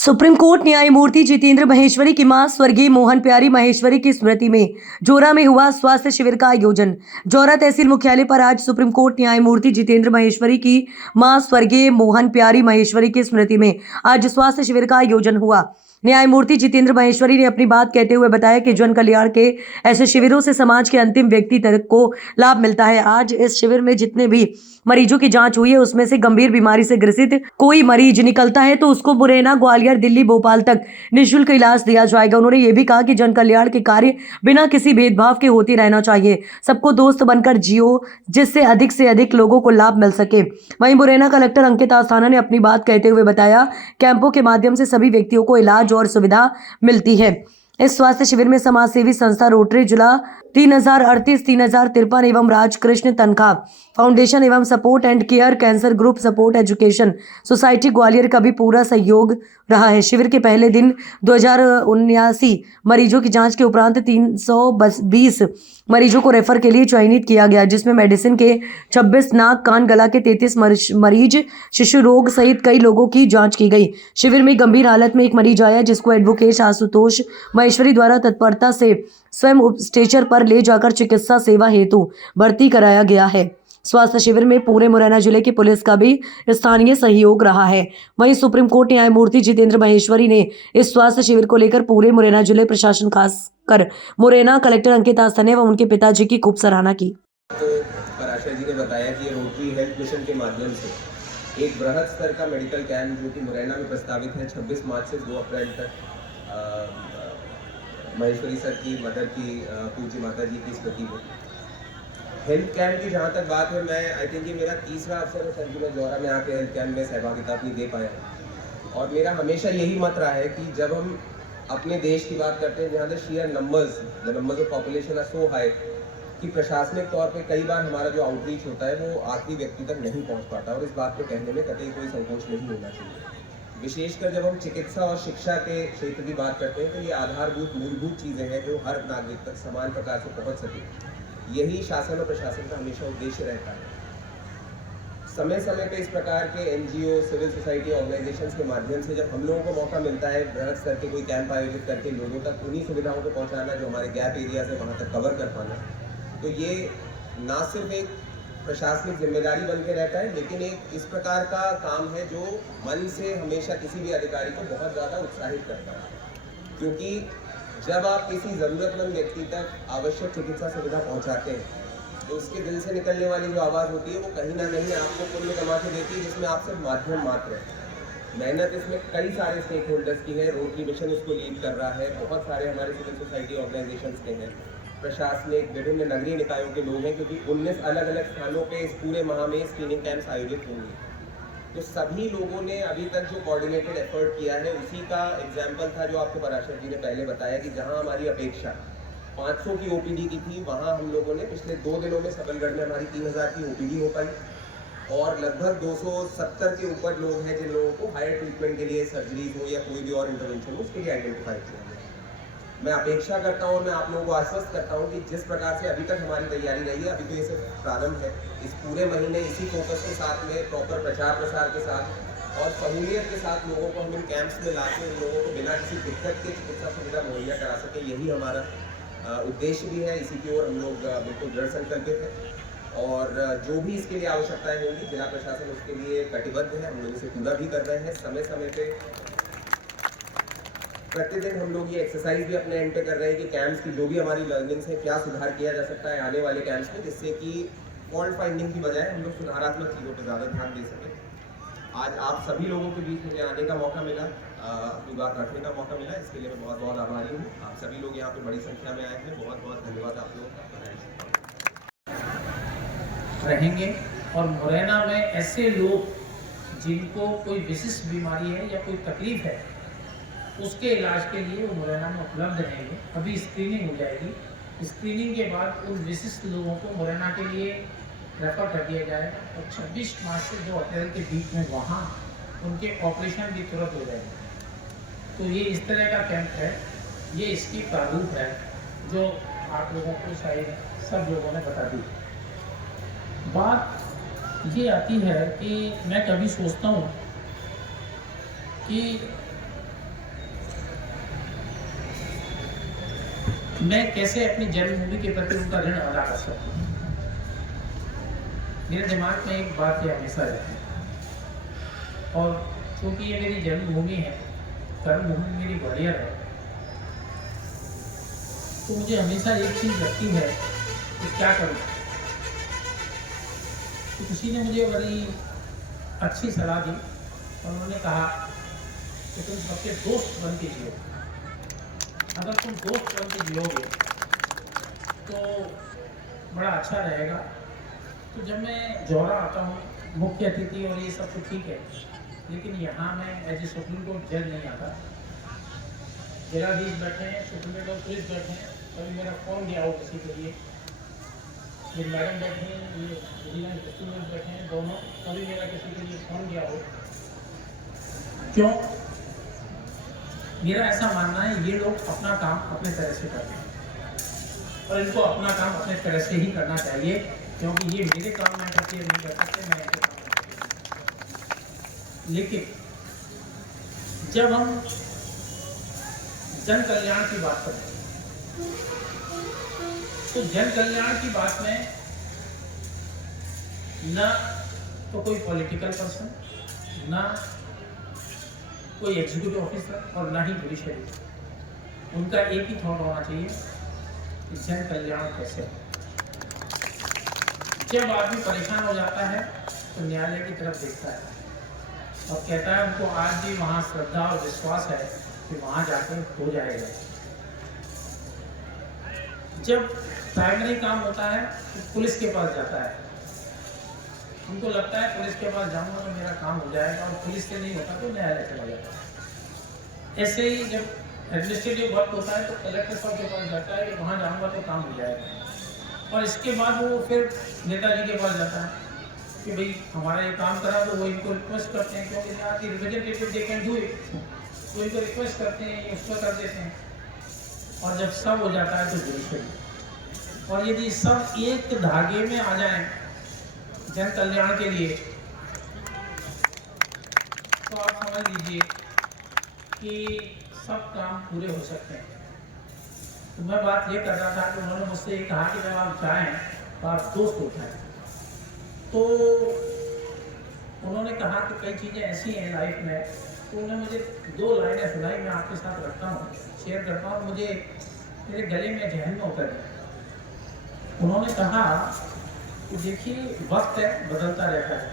Supreme court न्यायमूर्ति जितेंद्र महेश्वरी की मां स्वर्गीय मोहन प्यारी महेश्वरी की स्मृति में जोरा में हुआ स्वास्थ्य शिविर का आयोजन। जोरा तहसील मुख्यालय पर आज सुप्रीम कोर्ट न्यायमूर्ति जितेंद्र महेश्वरी की मां स्वर्गीय मोहन प्यारी महेश्वरी की स्मृति में आज स्वास्थ्य शिविर का आयोजन हुआ। न्यायमूर्ति जितेंद्र महेश्वरी ने अपनी बात कहते हुए बताया कि जन कल्याण के ऐसे शिविरों से समाज के अंतिम व्यक्ति तक को लाभ मिलता है। आज इस शिविर में जितने भी मरीजों की जांच हुई है उसमें से गंभीर बीमारी से ग्रसित कोई मरीज निकलता है तो उसको मुरैना, ग्वालियर, दिल्ली, भोपाल तक निःशुल्क इलाज दिया जाएगा। उन्होंने ये भी कहा कि जन कल्याण के कार्य बिना किसी भेदभाव के होते रहना चाहिए। सबको दोस्त बनकर जियो, जिससे अधिक से अधिक लोगों को लाभ मिल सके। वहीं मुरैना कलेक्टर अंकित आस्थाना ने अपनी बात कहते हुए बताया, कैंपों के माध्यम से सभी व्यक्तियों को इलाज और सुविधा मिलती है। इस स्वास्थ्य शिविर में समाज सेवी संस्था रोटरी जिला 3038, 3053 एवं राजकृष्ण तनखा फाउंडेशन एवं support and care cancer group support education society Gwalior का भी पूरा सहयोग रहा है। शिविर के पहले दिन 2079 मरीजों की जांच के उपरांत 320 मरीजों को रेफर के लिए चयनित किया गया, जिसमें मेडिसिन के 26, नाक कान गला के 33 मरीज, शिशु रोग सहित कई लोगों की जांच की गई। शिविर में गंभीर हालत में एक मरीज आया जिसको एडवोकेट आशुतोष महेश्वरी द्वारा तत्परता से स्वयं स्ट्रेचर पर ले जाकर चिकित्सा सेवा हेतु भर्ती कराया गया है। स्वास्थ्य शिविर में पूरे मुरैना जिले की पुलिस का भी स्थानीय सहयोग रहा है। वहीं सुप्रीम कोर्ट न्यायमूर्ति जितेंद्र महेश्वरी ने इस स्वास्थ्य शिविर को लेकर पूरे मुरैना जिले प्रशासन, खासकर मुरैना कलेक्टर अंकित आस्थाना व उनके पिताजी की खूब सराहना की। पराशर जी ने बताया कि रोटरी हेल्थ मिशन के माध्यम से एक बृहद स्तर का मेडिकल कैंप जो कि मुरैना में प्रस्तावित है 26 मार्च से 2 अप्रैल तक महेश्वरी सर की मदर की पूज्य माता जी की स्मृति में हेल्थ कैंप की जहाँ तक बात है, मैं आई थिंक ये मेरा तीसरा अवसर है सर कि मैं जोरा में आके हेल्थ कैंप में सहभागिता अपनी दे पाया हूँ। और मेरा हमेशा यही मत रहा है कि जब हम अपने देश की बात करते हैं जहाँ the sheer numbers of population are so high कि प्रशासनिक तौर पे कई बार हमारा जो आउटरीच होता है वो आखिरी व्यक्ति तक नहीं पहुँच पाता, और इस बात को कहने में कतई कोई संकोच नहीं होना चाहिए। विशेषकर जब हम चिकित्सा और शिक्षा के क्षेत्र की बात करते हैं तो ये आधारभूत मूलभूत चीज़ें हैं जो हर नागरिक तक समान प्रकार से पहुंच सके। यही शासन और प्रशासन का हमेशा उद्देश्य रहता है। समय समय पे इस प्रकार के एनजीओ, सिविल सोसाइटी ऑर्गेनाइजेशंस के माध्यम से जब हम लोगों को मौका मिलता है बृहद स्तर के कोई कैंप आयोजित करके लोगों तक उन्हीं सुविधाओं को पहुँचाना जो हमारे गैप एरियाज है वहाँ तक कवर कर पाना, तो ये ना सिर्फ एक प्रशासनिक जिम्मेदारी बन के रहता है, लेकिन एक इस प्रकार का काम है जो मन से हमेशा किसी भी अधिकारी को बहुत ज़्यादा उत्साहित करता है। क्योंकि जब आप किसी ज़रूरतमंद व्यक्ति तक आवश्यक चिकित्सा सुविधा पहुंचाते हैं तो उसके दिल से निकलने वाली जो आवाज़ होती है वो कहीं ना कहीं आपको पुण्य कमा के देती है, जिसमें आप सिर्फ माध्यम मात्र है। मेहनत इसमें कई सारे स्टेक होल्डर्स की है। रोटरी मिशन उसको लीड कर रहा है, बहुत सारे हमारे सिविल सोसाइटी ऑर्गेनाइजेशंस के हैं, प्रशासनिक विभिन्न नगरीय निकायों के लोग हैं, क्योंकि 19 अलग अलग स्थानों पे इस पूरे माह में स्क्रीनिंग कैंप्स आयोजित होंगे। तो सभी लोगों ने अभी तक जो कोऑर्डिनेटेड एफर्ट किया है उसी का एग्जाम्पल था जो आपको पराशर जी ने पहले बताया कि जहां हमारी अपेक्षा 500 की ओपीडी की थी, वहां हम लोगों ने पिछले 2 दिनों में सबलगढ़ में हमारी 3000 की ओपीडी हो पाई, और लगभग 270 के ऊपर लोग हैं जिन लोगों को हायर ट्रीटमेंट के लिए सर्जरीज हो या कोई भी और इंटरवेंशन हो उसके लिए आइडेंटिफाई किया गया। मैं अपेक्षा करता हूँ, मैं आप लोगों को आश्वस्त करता हूँ कि जिस प्रकार से अभी तक हमारी तैयारी रही है, अभी तो ये सिर्फ प्रारंभ है, इस पूरे महीने इसी फोकस के साथ में प्रॉपर प्रचार प्रसार के साथ और सहूलियत के साथ लोगों को हम इन कैंप्स में लाके उन लोगों को बिना किसी दिक्कत के चिकित्सा सुविधा मुहैया करा सके, यही हमारा उद्देश्य भी है। इसी की ओर हम लोग बिल्कुल दृढ़ संकल्पित हैं, और जो भी इसके लिए आवश्यकताएं होंगी जिला प्रशासन उसके लिए कटिबद्ध है, हम लोग इसे पूरा भी कर रहे हैं। समय समय पे प्रतिदिन हम लोग ये एक्सरसाइज भी अपने एंड पे कर रहे हैं कि कैंप्स की जो भी हमारी लर्निंग्स है क्या सुधार किया जा सकता है आने वाले कैंप्स में, जिससे कि फॉल्ट फाइंडिंग की बजाय हम लोग सुधारात्मक चीज़ों पर ज़्यादा ध्यान दे सकें। आज आप सभी लोगों के बीच मुझे आने का मौका मिला, अपनी बात रखने का मौका मिला, इसके लिए मैं बहुत बहुत आभारी हूँ। आप सभी लोग यहाँ पे बड़ी संख्या में आए हैं, बहुत बहुत धन्यवाद आप लोग रहेंगे। और मुरैना में ऐसे लोग जिनको कोई विशिष्ट बीमारी है या कोई तकलीफ है उसके इलाज के लिए वो मुरैना में उपलब्ध रहेंगे। अभी स्क्रीनिंग हो जाएगी, स्क्रीनिंग के बाद उन विशिष्ट लोगों को मुरैना के लिए रेफर कर दिया जाएगा और 26 मार्च से 2 अप्रैल के बीच में वहाँ उनके ऑपरेशन भी तुरंत हो जाएगा। तो ये इस तरह का कैंप है, ये इसकी प्रारूप है जो आप लोगों को शायद सब लोगों ने बता दी। बात ये आती है कि मैं कभी सोचता हूँ कि मैं कैसे अपनी जन्मभूमि के प्रति उनका ऋण अदा कर सकता हूँ। मेरे दिमाग में एक बात ये हमेशा रहती है, और क्योंकि ये मेरी जन्मभूमि है, कर्मभूमि मेरी ग्वालियर है, तो मुझे हमेशा एक चीज़ लगती है कि क्या करूँ। तो किसी ने मुझे बड़ी अच्छी सलाह दी और उन्होंने कहा कि तुम सबके दोस्त बन के जियो। अगर तुम दोस्त बन के जियोगे तो बड़ा अच्छा रहेगा। तो जब मैं जौरा आता हूँ, मुख्य अतिथि और ये सब तो ठीक है, लेकिन यहाँ मैं एज ए सुप्रीम कोर्ट जज नहीं आता। जिलाधीश बैठे हैं, सुप्रीम कोर्ट पुलिस बैठे हैं, कभी मेरा फ़ोन गया हो किसी के लिए, ये मैडम बैठे हैं, ये विजिलेंस स्टूडेंट बैठे हैं, दोनों, कभी मेरा किसी के लिए फ़ोन गया हो। क्यों? मेरा ऐसा मानना है ये लोग अपना काम अपने तरह से करते हैं और इनको अपना काम अपने तरह से ही करना चाहिए, क्योंकि ये मेरे काम में इंटरफेयर नहीं कर सकते, मैं इनके काम में इंटरफेयर कर सकता। लेकिन जब हम जन कल्याण की बात करते हैं तो जन कल्याण की बात में न तो कोई पॉलिटिकल पर्सन, ना कोई एग्जीक्यूटिव ऑफिसर और ना ही जुडिशरी, उनका एक ही थॉट होना चाहिए कि जन कल्याण कैसे हो। जब आदमी परेशान हो जाता है तो न्यायालय की तरफ देखता है और कहता है उनको आज भी वहाँ श्रद्धा और विश्वास है कि वहाँ जाकर हो जाएगा। जब प्राइमरी काम होता है तो पुलिस के पास जाता है, उनको लगता है पुलिस के पास जाऊंगा तो मेरा काम हो जाएगा, और पुलिस से नहीं होता तो न्यायालय चला जाता है। ऐसे ही जब एडमिनिस्ट्रेटिव वर्क होता है तो कलेक्टर साहब के पास जाता है कि वहाँ जाऊंगा तो काम हो जाएगा, और इसके बाद वो फिर नेताजी के पास जाता है कि भाई हमारा ये काम करा, तो वो इनको रिक्वेस्ट करते हैं, क्योंकि यहाँ की representative they can do it, तो इनको रिक्वेस्ट करते हैं, ये उसको कर देते हैं, और जब सब हो जाता है तो जुडिशरी। और यदि सब एक धागे में आ जाएं जन कल्याण के लिए, तो आप समझ लीजिए कि सब काम पूरे हो सकते हैं। तो मैं बात ये कर रहा था कि उन्होंने मुझसे ये कहा कि जब आप जाएं तो आप दोस्त उठाएं। तो उन्होंने कहा कि कई चीज़ें ऐसी हैं लाइफ में, तो उन्होंने मुझे 2 लाइनें सुनाई, मैं आपके साथ रखता हूँ, शेयर करता हूँ, मुझे मेरे गले में जहन में उतर गया। उन्होंने कहा कि देखिए वक्त है, बदलता रहता है,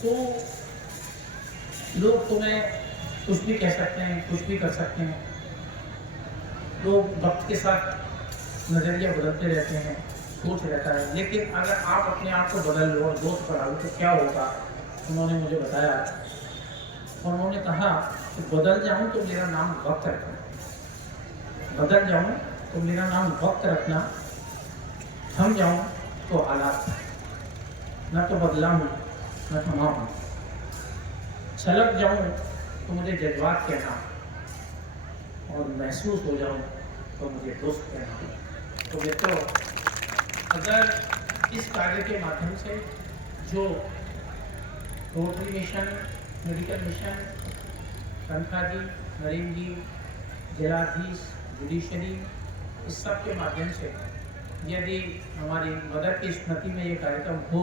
तो लोग तुम्हें कुछ भी कह सकते हैं, कुछ भी कर सकते हैं, लोग वक्त के साथ नज़रिया बदलते रहते हैं, सोच रहता है, लेकिन अगर आप अपने आप को बदल लो और दोस्त बढ़ाओ तो क्या होगा। उन्होंने मुझे बताया और उन्होंने कहा कि बदल जाऊं तो मेरा नाम वक्त रखना, बदल जाऊं तो मेरा नाम वक्त रखना, थम जाऊं तो हालात, न तो बदला हूँ न थमा हूँ, छलक जाऊं तो मुझे जज्बात कहना, और महसूस हो जाऊं तो मुझे दोस्त कहना। तो मित्रों, अगर इस कार्य के माध्यम से जो रोटरी मिशन, मेडिकल मिशन, तनखा जी, नरेंद्र जी, जिलाधीश, जुडिशरी, इस सब के माध्यम से यदि हमारी मदर की स्मृति में ये कार्यक्रम हो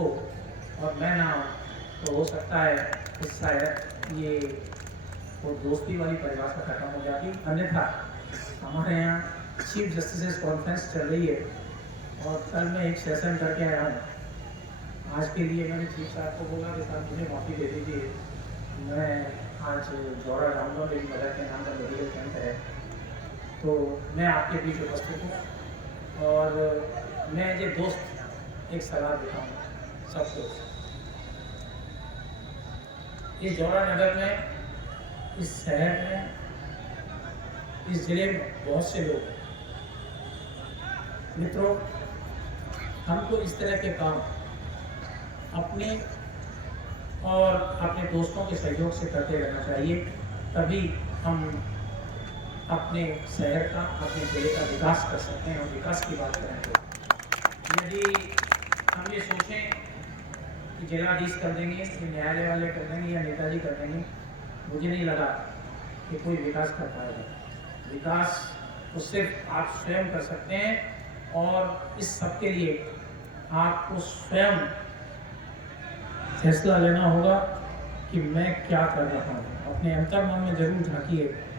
और मैं ना हो, तो हो सकता है कि शायद ये वो दोस्ती वाली परिभाषा खत्म हो जाती। अन्यथा हमारे यहाँ चीफ जस्टिस कॉन्फ्रेंस चल रही है और कल मैं एक सेशन करके आया हूँ। आज के लिए मैंने चीफ साहब को बोला कि साहब मुझे माफ़ी दे दीजिए, मैं आज जौरा जाऊँगा, मेरी मदर के नाम का मेडिकल कैंप है, तो मैं आपके बीच उपस्थित हूँ और मैं ये दोस्त एक सलाह देता हूँ सबको। इस जौरा नगर में, इस शहर में, इस ज़िले में बहुत से लोग हैं। मित्रों, हमको इस तरह के काम अपने और अपने दोस्तों के सहयोग से करते रहना चाहिए, तभी हम अपने शहर का, अपने ज़िले का विकास कर सकते हैं। और विकास की बात करें तो यदि हम ये सोचें कि जिलाधीश कर देंगे, कि न्यायालय वाले कर देंगे या नेताजी कर देंगे, मुझे नहीं लगा कि कोई विकास कर पाएगा। विकास वो सिर्फ आप स्वयं कर सकते हैं और इस सब के लिए आपको स्वयं फैसला लेना होगा कि मैं क्या कर रहा हूँ। अपने अंतर्मन में जरूर झांकिए